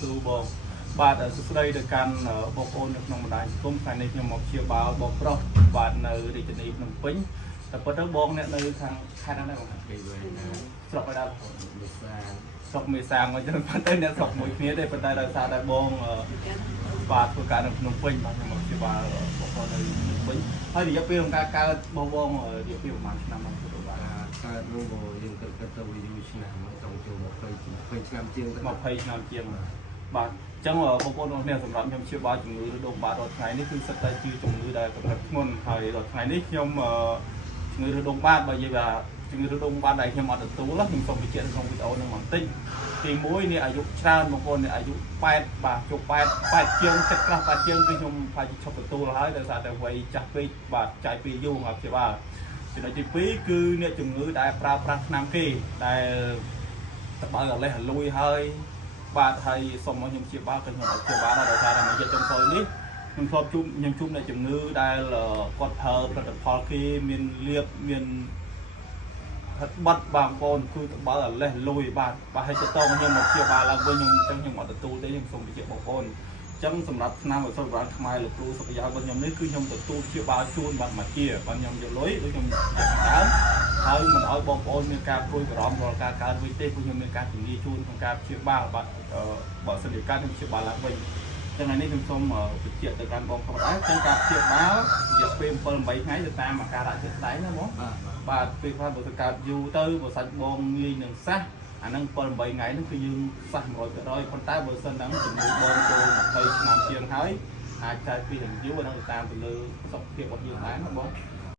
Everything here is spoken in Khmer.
ស៊ូបងបាទសួស្តីទៅកាន់បងប្អូននៅក្នុងបណ្ដាញសង្គមថ្ងៃនេះខ្ញុំមកជាបាល់បងប្រុសបាទនៅរាជធានីភ្នំពេញតែប៉ុន្តែបងអ្នកនៅខាងខេត្តណាដែរបងគេវិញស្រុកឯណាស្រុកមេសាមកចឹងប៉ុន្តែអ្នកស្រុកមួយគ្នាទេប៉ុន្តែដោយសារតែបងបាទធ្វើការនៅភ្នំពេញបាទខ្ញុំមកជាបាល់បងប្អូននៅភ្នំពេញហើយរយៈពេលក្នុងការកើតបងរយៈពេលប្រហែលឆ្នាំមកទៅបាទកើតនោះយើងគិតទៅវាយូរឆ្នាំចង់ចូល20ឆ្នាំជាងទៅ20ឆ្នាំជាងបាទអញ្ចឹងបងប្អូនទាំងគ្នាសម្រាប់ខ្ញុំជាបាល់ជំងឺឬដុំបាត់រាល់ថ្ងៃនេះគឺសិតតែជាជំងឺដែលកម្រិតធ្ងន់ហើយរាល់ថ្ងៃនេះខ្ញុំជំងឺឬដុំបាត់បើនិយាយថាជំងឺឬដុំបាត់ដែលខ្ញុំអត់ទទួលខ្ញុំសូមបញ្ជាក់ក្នុងវីដេអូនឹងបន្តិចទី1នេះអាយុច្រើនបងប្អូននេះអាយុ8បាទជុំ8ជាងចិត្តក្រាស់8ជាងគឺខ្ញុំប្រហែលជាឈប់ទទួលហើយដោយសារតែវ័យចាស់ពេកបាទចាយពេកយូរមកជាបាល់ចំណុចទី2គឺអ្នកជំងឺដែលប្រើប្រាស់ថ្នាំគេដែលតបើអាលេះអាលួយហើយបាទហើយសូមមកខ្ញុំជាបាល់ខ្ញុំអត់ជាបាល់ដោយសារតែមួយរយៈចុងក្រោយនេះខ្ញុំធ្លាប់ជួបអ្នកជំងឺដែលគាត់ប្រើផលិតផលគេមានលៀបមានហាត់បាត់បងប្អូនគឺតបើអាលេះលួយបាទហើយទៅខ្ញុំមកជាបាល់ឡើងវិញខ្ញុំអត់ទទួលទេខ្ញុំសូមបញ្ជាក់បងប្អូនចឹងសម្រាប់ឆ្នាំឧស្សាហកម្មខ្មែរលោកគ្រូសុខយារបស់ខ្ញុំនេះគឺខ្ញុំទទួលជាបាល់ជូនបាទមកជាបាទខ្ញុំយកលុយដូចខ្ញុំដាក់ដើមហើយមិនឲ្យបងប្អូនមានការព្រួយបារម្ភរាល់ការកើតវិញទេព្រោះខ្ញុំមានការជំនាញជូនក្នុងការព្យាបាលបាទបើសិនជាការខ្ញុំព្យាបាលឡើងវិញចឹងថ្ងៃនេះខ្ញុំសូមបញ្ជាក់ទៅកាន់បងប្អូនដែរក្នុងការព្យាបាលរយៈពេល7-8ថ្ងៃទៅតាមអាការៈជាក់ស្ដែងណាបងបាទពេលខ្លះបើទៅកើតយូរទៅបើសាច់បងងាយនឹងសះអាហ្នឹង7-8ថ្ងៃហ្នឹងគឺយើងសះ 100% ប៉ុន្តែបើសិនហ្នឹងជំងឺបងចូល20ឆ្នាំជាងហើយអាចកើតពីរយូរអាហ្នឹងតាមទៅលើសុខភាពរបស់យើងដែរណាបង